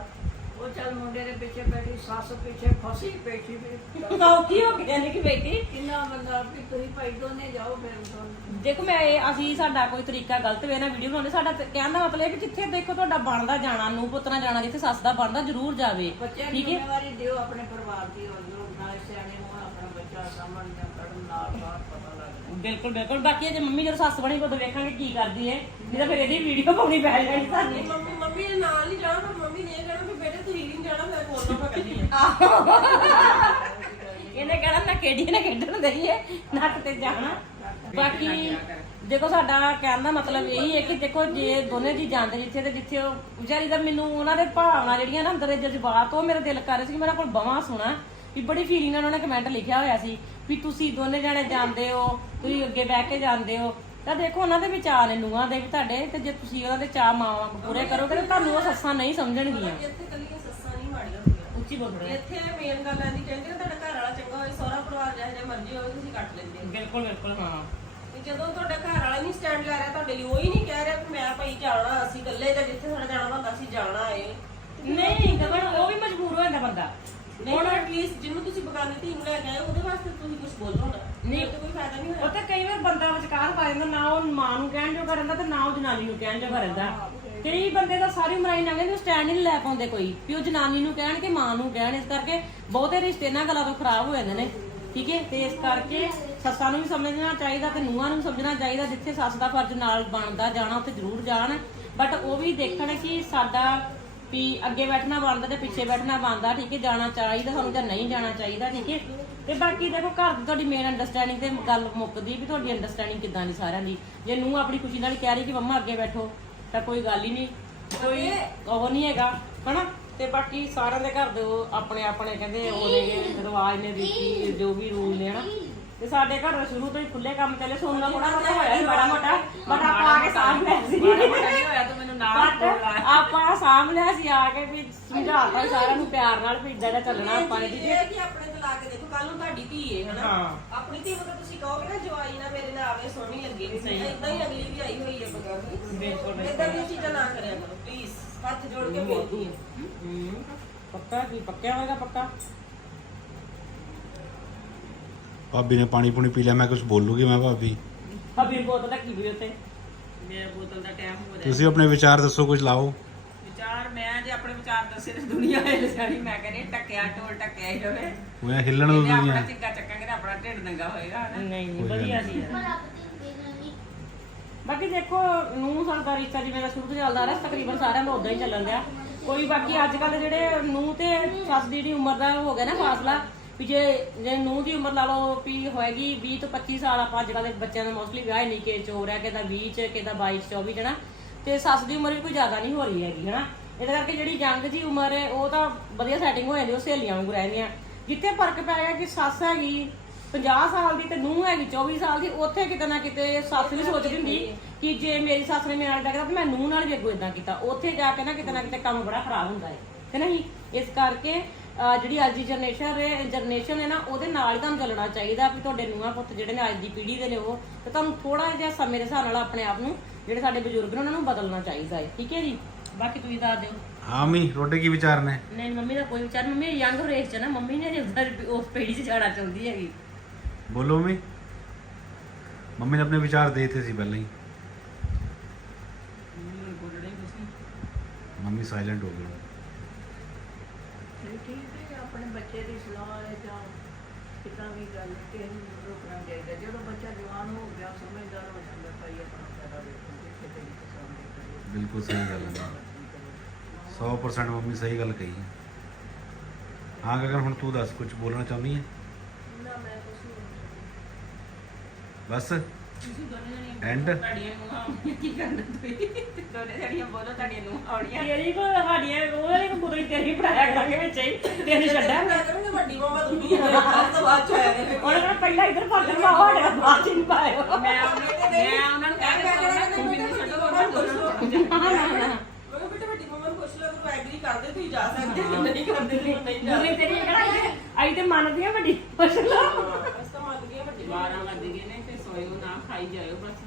ਉਹ ਚੱਲ ਮੁੰਡੇ ਦੇ ਪਿੱਛੇ ਬੈਠੀ ਸੱਸ ਪਿੱਛੇ ਫਸੀ ਬੈਠੀ ਵੀ। ਔਖੀ ਹੋ ਗਈ ਯਾਨੀ ਕਿ ਬੇਟੀ। ਕਿੰਨਾ ਬੰਦਾ ਵੀ ਤੁਸੀਂ ਭਾਈ ਦੋਨੇ ਜਾਓ ਫਿਰ ਦੋਨੇ। ਦੇਖੋ ਮੈਂ ਇਹ ਅਸੀਂ ਸਾਡਾ ਕੋਈ ਤਰੀਕਾ ਗਲਤ ਵੇ ਨਾਲ ਵੀਡੀਓ ਬਣਾਉਂਦੇ ਸਾਡਾ ਤੇ ਕਹਿਣ ਦਾ ਮਤਲਬ ਹੈ ਕਿ ਜਿੱਥੇ ਦੇਖੋ ਤੁਹਾਡਾ ਬਣਦਾ ਜਾਣਾ ਨੂੰ ਪੁੱਤਰਾ ਜਾਣਾ ਜਿੱਥੇ ਸੱਸ ਦਾ ਬਣਦਾ ਜ਼ਰੂਰ ਜਾਵੇ। ਬੱਚਿਆਂ ਨੂੰ ਠੀਕ ਹੈ? ਜ਼ਿੰਮੇਵਾਰੀ ਦਿਓ ਆਪਣੇ ਪਰਿਵਾਰ ਦੀ ਉਹਨੂੰ ਨਾਲ ਸਿਆਣੇ ਹੋਣ ਆਪਣਾ ਬੱਚਾ ਸਾਂਭਣ ਜਾਂ ਕਰਨ ਨਾਲ ਬਾਹਰ ਪਤਾ ਲੱਗਦਾ ਬਿਲਕੁਲ ਬਿਲਕੁਲ। ਬਾਕੀ ਜੇ ਮੰਮੀ ਜਦੋਂ ਸੱਸ ਬਣੀ ਉਦੋਂ ਵੇਖਾਂਗੇ ਕੀ ਕਰਦੀ ਹੈ। ਨਹੀਂ ਤਾਂ ਫਿਰ ਇਹਦੀ ਵੀਡੀਓ ਪਾਉਣੀ ਪੈ ਜਾਣੀ ਸਾਨੂੰ। ਮੰਮੀ ਮੰਮੀ ਦੇ ਨਾਲ ਨਹੀਂ ਜਾਣਾ ਤਾਂ ਮੰਮੀ ਨੇ ਇਹ ਕਹਿਣਾ ਵੀ ਬੇਟੇ ਤੁਸੀਂ ਨਹੀਂ ਜਾਣਾ, ਮੈਂ ਕੋਲ ਨਾ ਕੱਢੀ ਆ ਇਹਨੇ ਕਹਿਣਾ ਮੈਂ ਕਿਹੜੀ ਨੇ ਖੇਡਣ ਦਈ ਨੱਕ ਤੇ ਜਾਣਾ। ਬਾਕੀ ਦੇਖੋ ਸਾਡਾ ਕਹਿਣ ਦਾ ਮਤਲਬ ਇਹੀ ਹੈ ਕਿ ਦੇਖੋ ਜੇ ਦੋਨੇ ਜੀ ਜਾਂਦੇ ਜਿੱਥੇ ਤੇ ਜਿੱਥੇ ਉਹ ਵਿਚਾਰੀ ਦਾ ਮੈਨੂੰ ਉਹਨਾਂ ਦੇ ਭਾਵਨਾ ਜਿਹੜੀਆਂ ਨਾ ਅੰਦਰ ਦੇ ਜਜ਼ਬਾਤ, ਉਹ ਮੇਰਾ ਦਿਲ ਕਰ ਰਹੇ ਸੀ ਕਿ ਮੇਰਾ ਕੋਲ ਬਵਾਂ ਸੁਣਾ। ਵੀ ਬੜੀ ਫੀਲਿੰਗ ਨਾਲ ਉਹਨਾਂ ਨੇ ਕਮੈਂਟ ਲਿਖਿਆ ਹੋਇਆ ਸੀ ਵੀ ਤੁਸੀਂ ਦੋਨੇ ਜਾਣੇ ਜਾਂਦੇ ਹੋ, ਤੁਸੀਂ ਅੱਗੇ ਬਹਿ ਕੇ ਜਾਂਦੇ ਹੋ। ਤਾਂ ਦੇਖੋ ਉਹਨਾਂ ਦੇ ਵਿਚਾਰ ਨੇ ਨੂੰਹਾਂ ਦੇ ਵੀ ਤੁਹਾਡੇ ਤੇ ਜੇ ਤੁਸੀਂ ਉਹਨਾਂ ਦੇ ਚਾਹ ਮਾਵਾਂ ਪੂਰੇ ਕਰੋਗੇ ਤਾਂ ਤੁਹਾਨੂੰ ਉਹ ਸੱਸਾਂ ਨਹੀਂ ਸਮਝਣਗੀਆਂ। ਇੱਥੇ ਕੱਲੀਆਂ ਸੱਸਾਂ ਨਹੀਂ ਮਾੜੀਆਂ ਹੁੰਦੀਆਂ। ਉੱਚੀ ਬੋਲ। ਰਹੇ ਇੱਥੇ ਮੇਨ ਗੱਲ ਆਂਦੀ ਕਹਿੰਦੇ ਤੁਹਾਡਾ ਘਰ ਵਾਲਾ ਚੰਗਾ ਹੋਵੇ ਸਹੁਰਾ ਪਰਿਵਾਰ ਜਿਹੋ ਜਿਹਾ ਮਰਜ਼ੀ ਹੋਵੇ ਤੁਸੀਂ ਕੱਟ ਲੈਂਦੇ ਹੋ। ਬਿਲਕੁਲ ਬਿਲਕੁਲ ਹਾਂ। ਤੇ ਜਦੋਂ ਤੁਹਾਡਾ ਘਰ ਵਾਲਾ ਨਹੀਂ ਸਟੈਂਡ ਲੈ ਰਿਹਾ ਤੁਹਾਡੇ ਲਈ ਉਹ ਹੀ ਨਹੀਂ ਕਹਿ ਰਿਹਾ ਕਿ ਮੈਂ ਭਾਈ ਜਾਣਾ ਅਸੀਂ ਇਕੱਲੇ ਜਾਂ ਜਿੱਥੇ ਸਾਡਾ ਜਾਣਾ ਹੁੰਦਾ ਜਾਣਾ ਏ। ਨਹੀਂ ਉਹ ਵੀ ਮਜਬੂਰ ਹੋ ਜਾਂਦਾ ਬੰਦਾ। ਹੁਣ ਐਟਲੀਸਟ ਜਿਹਨੂੰ ਤੁਸੀਂ ਬਗਾਨੀ ਧੀ ਨੂੰ ਲੈ ਕੇ ਆਏ ਉਹਦੇ ਵਾਸਤੇ ਤੁਸੀਂ ਕੁਝ ਬੋਲੋ ਨਾ। ਨਹੀਂ। ਇਹ ਤਾਂ ਕੋਈ ਫਾਇਦਾ ਨਹੀਂ ਉਹ ਹੋਇਆ ਤਾਂ ਕਈ ਵਾਰ ਬੰਦਾ ਵਿਚਕਾਰ ਪਾ ਜਾਂਦਾ ਨਾ ਉਹ ਮਾਂ ਨੂੰ ਕਹਿਣ ਜੋਗਾ ਰਹਿੰਦਾ ਤੇ ਨਾ ਉਹ ਜਨਾਨੀ ਨੂੰ ਕਹਿਣ ਜੋਗਾ ਰਹਿੰਦਾ। ਕਈ ਬੰਦੇ ਤਾਂ ਸਾਰੀ ਉਮਰ ਹੀ ਲੰਘ ਜਾਂਦੇ ਸਟੈਂਡ ਹੀ ਨਹੀਂ ਲੈ ਪਾਉਂਦੇ ਕੋਈ। ਵੀ ਉਹ ਜਨਾਨੀ ਨੂੰ ਕਹਿਣ ਕਿ ਮਾਂ ਨੂੰ ਕਹਿਣ ਇਸ ਕਰਕੇ ਬਹੁਤੇ ਰਿਸ਼ਤੇ ਇਹਨਾਂ ਗੱਲਾਂ ਤੋਂ ਖਰਾਬ ਹੋ ਜਾਂਦੇ ਨੇ। ਠੀਕ ਹੈ? ਤੇ ਇਸ ਕਰਕੇ ਸੱਸਾਂ ਨੂੰ ਵੀ ਸਮਝਣਾ ਚਾਹੀਦਾ ਤੇ ਨੂੰਹਾਂ ਨੂੰ ਸਮਝਣਾ ਚਾਹੀਦਾ ਜਿੱਥੇ ਸੱਸ ਦਾ ਫਰਜ਼ ਨਾਲ ਬਣਦਾ ਜਾਣਾ ਉੱਥੇ ਜ਼ਰੂਰ ਜਾਣ। ਬਟ ਉਹ ਵੀ ਦੇਖਣ ਕਿ ਸਾਡਾ ਵੀ ਅੱਗੇ ਬੈਠਣਾ ਬੰਦ ਤੇ ਪਿੱਛੇ ਬੈਠਣਾ ਬੰਦ ਆ, ਠੀਕ ਹੈ, ਜਾਣਾ ਚਾਹੀਦਾ ਸਾਨੂੰ ਜਾਂ ਨਹੀਂ ਜਾਣਾ ਚਾਹੀਦਾ, ਠੀਕ ਹੈ। ਤੇ ਬਾਕੀ ਦੇਖੋ, ਘਰ ਦੀ ਤੁਹਾਡੀ ਮੇਨ ਅੰਡਰਸਟੈਂਡਿੰਗ ਤੇ ਗੱਲ ਮੁੱਕਦੀ ਵੀ ਤੁਹਾਡੀ ਅੰਡਰਸਟੈਂਡਿੰਗ ਕਿੱਦਾਂ ਦੀ ਸਾਰਿਆਂ ਦੀ। ਜੇ ਨੂੰ ਆਪਣੀ ਖੁਸ਼ੀ ਨਾਲ ਕਹਿ ਰਹੀ ਕਿ ਮੰਮਾ ਅੱਗੇ ਬੈਠੋ, ਤਾਂ ਕੋਈ ਗੱਲ ਹੀ ਨਹੀਂ। ਕੋਈ ਉਹ ਨਹੀਂ ਹੈਗਾ, ਹਨਾ? ਤੇ ਬਾਕੀ ਸਾਰਿਆਂ ਦੇ ਘਰ ਦੇ ਉਹ ਆਪਣੇ ਆਪਣੇ ਕਹਿੰਦੇ ਉਹ ਨੇਗੇ ਰਿਵਾਜ ਨੇ ਰੀਤੀ ਜੋ ਵੀ ਰੂਲ ਨੇ, ਹਨਾ? ਤੇ ਸਾਡੇ ਘਰ ਸ਼ੁਰੂ ਤੋਂ ਹੀ ਖੁੱਲੇ ਕੰਮ ਚੱਲੇ ਸੋਨੂੰ ਦਾ ਥੋੜਾ ਮੋਟਾ ਹੋਇਆ ਸੀ ਬੜਾ ਮੋਟਾ ਬਟ ਆਪਾਂ ਆ ਕੇ ਸਾਂਭ ਲਿਆ ਸੀ। ਨਹੀਂ ਹੋਇਆ ਤੂੰ ਮੈਨੂੰ ਨਾਲ But ਆਪਾਂ ਸਾਂਭ ਲਿਆ ਸੀ ਆ ਕੇ ਵੀ ਸਮਝਾਤਾ ਸਾਰਿਆਂ ਨੂੰ ਪਿਆਰ ਨਾਲ ਵੀ ਇਦਾਂ ਦਾ ਚੱਲਣਾ ਆਪਾਂ ਨੇ ਠੀਕ ਇਹ ਕਿ ਆਪਣੇ ਤੇ ਲਾ ਕੇ ਦੇਖੋ ਕੱਲ ਨੂੰ ਤੁਹਾਡੀ ਧੀ ਹੈ ਹਨਾ? ਹਾਂ। ਆਪਣੀ ਧੀ ਮਤਲਬ ਤੁਸੀਂ ਕਹੋਗੇ ਨਾ ਜਵਾਈ ਨਾ ਮੇਰੇ ਨਾਲ ਆਵੇ ਸੋਹਣੀ ਲੱਗੇ। ਇਦਾਂ ਹੀ ਅਗਲੀ ਵੀ ਆਈ ਹੋਈ ਹੈ ਬਗਾਨੀ। ਬਿਲਕੁਲ ਇਦਾਂ ਦੀਆਂ ਚੀਜ਼ਾਂ ਨਾ ਕਰਿਆ ਕਰੋ ਪਲੀਜ਼ ਹੱਥ ਜੋੜ ਕੇ ਬੇਨਤੀ ਹੈ ਹੂੰ। ਪੱਕਾ ਕੀ ਪੱਕਿਆ ਹੋਏਗਾ ਪੱਕਾ? ਭਾਬੀ ਨੇ ਪਾਣੀ ਪੂਣੀ ਪੀ ਲਿਆ ਮੈਂ ਕੁਝ ਬੋਲੂਗੀ ਮੈਂ ਭਾਬੀ? ਅਭੀ ਬੋਤਲ ਰੱਖੀ ਵੀ ਉੱਤੇ ਮੇਰਾ ਬੋਤਲ ਦਾ ਟਾਈਮ ਹੋ ਤੁਸੀਂ ਆਪਣੇ ਵਿਚਾਰ ਦੱਸੋ ਕੁਝ ਲਾਓ। ਵਿਚਾਰ ਮੈਂ ਜੇ ਆਪਣੇ ਵਿਚਾਰ ਦੱਸੇ ਤੇ ਦੁਨੀਆ ਹਿੱਲ ਜਾਣੀ ਮੈਂ ਕਹਿੰਦੀ ਟੱਕਿਆ ਟੋਲ ਟੱਕਿਆ ਹੀ ਰਵੇ। ਉਹ ਹਿੱਲਣ ਦੋ ਜੇ ਆਪਣਾ ਦੁਨੀਆ ਚਿੱਕਾ ਚੱਕਾਂਗੇ ਤਾਂ ਆਪਣਾ ਢਿੱਡ ਨੰਗਾ ਹੋਏਗਾ ਹਨਾ? ਨਹੀਂ ਨਹੀਂ ਵਧੀਆ ਸੀ ਬਾਕੀ ਦੇਖੋ ਨੂੰ ਸਾਡਾ ਰਿਸ਼ਤਾ ਜਿਵੇਂ ਦਾ ਸ਼ੁਰੂ ਤੋਂ ਚੱਲਦਾ ਆ ਰਿਹਾ ਤਕਰੀਬਨ ਸਾਰਿਆਂ ਦਾ ਉਦਾਂ ਹੀ ਚੱਲਣ ਦਿਆ। ਕੋਈ ਬਾਕੀ ਅੱਜ ਕੱਲ ਜਿਹੜੇ ਨੂੰ ਤੇ ਸੱਸ ਦੀ ਜਿਹੜੀ ਉਮਰ ਦਾ ਹੋ ਗਿਆ ਨਾ ਫਾਸਲਾ ਵੀ ਜੇ ਜੇ ਨੂੰ ਦੀ ਉਮਰ ਲਾ ਲਓ ਵੀ ਹੋਏਗੀ 20 ਤੋਂ 25 ਸਾਲ ਆਪਾਂ ਅੱਜ ਦੇ ਬੱਚਿਆਂ ਦਾ ਮੋਸਟਲੀ ਵਿਆਹ ਨਹੀਂ ਕਿ ਚ ਹੋ ਰਿਹਾ ਕਿਦਾ 20 ਚ ਕਿਦਾ 22 24 ਚ ਨਾ ਤੇ ਸੱਸ ਦੀ ਉਮਰ ਵੀ ਕੋਈ ਜ਼ਿਆਦਾ ਨਹੀਂ ਹੋ ਰਹੀ ਹੈਗੀ ਹਨਾ। ਇਹਦੇ ਕਰਕੇ ਜਿਹੜੀ ਜੰਗ ਦੀ ਉਮਰ ਹੈ ਉਹ ਤਾਂ ਵਧੀਆ ਸੈਟਿੰਗ ਹੋ ਜਾਂਦੀ ਉਹ ਸਹੇਲੀਆਂ ਵਾਂਗੂ ਰਹਿੰਦੀਆਂ ਜਿੱਥੇ ਫ਼ਰਕ ਪੈ ਗਿਆ ਕਿ ਸੱਸ ਹੈਗੀ 50 ਸਾਲ ਦੀ ਤੇ ਨੂੰਹ ਹੈਗੀ 24 ਸਾਲ ਦੀ ਉੱਥੇ ਕਿਤੇ ਨਾ ਕਿਤੇ ਸੱਸ ਵੀ ਸੋਚਦੀ ਹੁੰਦੀ ਕਿ ਜੇ ਮੇਰੀ ਸੱਸ ਨੇ ਮੇਰੇ ਨਾਲ ਇਦਾਂ ਕੀਤਾ ਤਾਂ ਮੈਂ ਨੂੰਹ ਨਾਲ ਵੀ ਅੱਗੋਂ ਇਦਾਂ ਕੀਤਾ। ਉੱਥੇ ਜਾ ਕੇ ਨਾ ਕਿਤੇ ਨਾ ਕਿਤੇ ਕੰਮ ਬੜਾ ਖਰਾਬ ਹੁੰਦਾ ਹੈ। ਤੇ ਨਹੀਂ ਇਸ ਕਰਕੇ ਜਿਹੜੀ ਅੱਜ ਦੀ ਜਨਰੇਸ਼ਨ ਹੈ ਜਨਰੇਸ਼ਨ ਹੈ ਨਾ ਉਹਦੇ ਨਾਲ ਹੀ ਤੁਹਾਨੂੰ ਚੱਲਣਾ ਚਾਹੀਦਾ ਵੀ ਤੁਹਾਡੇ ਨੂੰਹਾਂ ਪੁੱਤ ਜਿਹੜੇ ਨੇ ਅੱਜ ਦੀ ਪੀੜ੍ਹੀ ਦੇ ਨੇ ਉਹ। ਤੇ ਤੁਹਾਨੂੰ ਥੋੜਾ ਜਿਹਾ ਸਮੇਂ ਦੇ ਹਿਸਾਬ ਨਾਲ ਆਪਣੇ ਆਪ ਨੂੰ ਜਿਹੜੇ ਸਾਡੇ ਬਜ਼ੁਰਗ ਨੇ ਉਹਨਾਂ ਨੂੰ ਬਦਲਣਾ ਚਾਹੀਦਾ ਹੈ ਠੀਕ ਹੈ ਜੀ? ਬਾਕੀ ਤੁਸੀਂ ਦੱਸ ਦਿਓ। ਹਾਂ ਮੀ ਤੁਹਾਡੇ ਕੀ ਵਿਚਾਰ ਨੇ? ਨਹੀਂ ਮੰਮੀ ਦਾ ਕੋਈ ਵਿਚਾਰ ਮੰਮੀ ਯੰਗ ਰੇਸ ਚ ਨਾ ਮੰਮੀ ਨੇ ਜੇ ਉਧਰ ਉਸ ਪੀੜ੍ਹੀ 'ਚ ਜਾਣਾ ਚਾਹੁੰਦੀ ਹੈਗੀ। ਬੋਲੋ ਮੀ ਮੰਮੀ ਨੇ ਆਪਣੇ ਵਿਚਾਰ ਦੇ ਦਿੱਤੇ ਸੀ ਪਹਿਲਾਂ ਹੀ। ਮੰਮੀ ਸਾਇਲੈਂਟ ਹੋ ਗਈ ਠੀਕ ਹੈ ਆਪਣੇ ਬੱਚੇ ਦੀ ਸਲਾਹ ਹੈ ਜਾਂ ਕਿਤਾ ਵੀ ਗੱਲ ਕਿਸੇ ਨੂੰ ਰੋਕਣਾ ਚਾਹੀਦਾ ਜਦੋਂ ਬੱਚਾ ਜਵਾਨ ਹੋ ਗਿਆ ਸਮਝਦਾਰ ਹੋ ਜਾਂਦਾ ਤਾਂ ਇਹ ਆਪਣਾ ਫਾਇਦਾ ਵੇਖੋ ਕਿੱਥੇ ਤੇ ਪਸੰਦ ਕਰੇ ਬਿਲਕੁਲ ਸਹੀ ਗੱਲ ਹੈ 100% ਮੰਮੀ ਸਹੀ ਗੱਲ ਕਹੀ ਹੈ। ਹਾਂ ਗਗਨ ਹੁਣ ਤੂੰ ਦੱਸ ਕੁਝ ਬੋਲਣਾ ਚਾਹੁੰਦੀ ਹੈ? ਨਾ ਮੈਂ ਕੁਛ ਨਹੀਂ ਬਸ। ਐਂਡ ਤੁਹਾਡੀਆਂ ਨੂੰ ਆਉਣੀਆਂ ਕੀ ਕਰਨਾ ਤੁਸੀਂ? ਦੋਨੇ ਜਣੀਆਂ ਬੋਲੋ ਤੁਹਾਡੀਆਂ ਨੂੰ ਆਉਣੀਆਂ। ਤੇਰੀ ਕੋ ਸਾਡੀਆਂ ਉਹਦੇ ਕੋ ਬੁਰੀ ਤੇਰੀ ਪੜਾਇਆ ਕਰਾਂਗੇ ਵਿੱਚ ਹੀ। ਤੇਰੀ ਛੱਡਾਂ। ਮੈਂ ਕਰੂੰਗੀ ਵੱਡੀ ਮਾਮਾ ਦੁਨੀਆ ਦੇ ਬਾਅਦ ਤੋਂ ਬਾਅਦ ਚ ਆਇਆ ਨੇ ਉਹਨੇ ਕਹਿੰਦਾ ਪਹਿਲਾਂ ਇੱਧਰ ਫਾਦਰ ਮਾ ਸਾਡੇ ਨਾਲ ਬਾਤ ਹੀ ਨਹੀਂ ਪਾਇਓ। ਮੈਂ ਉਹਨੇ ਤੇ ਮੈਂ ਉਹਨਾਂ ਨੂੰ ਕਹਿ ਕੇ ਤੂੰ ਮੈਨੂੰ ਛੱਡੋ ਉਹਨਾਂ ਨੂੰ ਖੁਸ਼ ਲੋ ਮੈਂ ਕਿਹਾ ਬੇਟਾ ਵੱਡੀ ਮਾਮਾ ਨੂੰ ਖੁਸ਼ ਲੋ ਤੂੰ ਐਗਰੀ ਕਰਦੇ ਤੁਸੀਂ ਜਾ ਸਕਦੇ ਨਹੀਂ ਕਰਦੇ ਨਹੀਂ ਜਾ ਤੇਰੀ ਕਹਿੰਦਾ ਆਈ ਤੇ ਮੰਨਦੀਆਂ ਵੱਡੀ ਪੁੱਛ ਲਓ। ਅਸ ਤਾਂ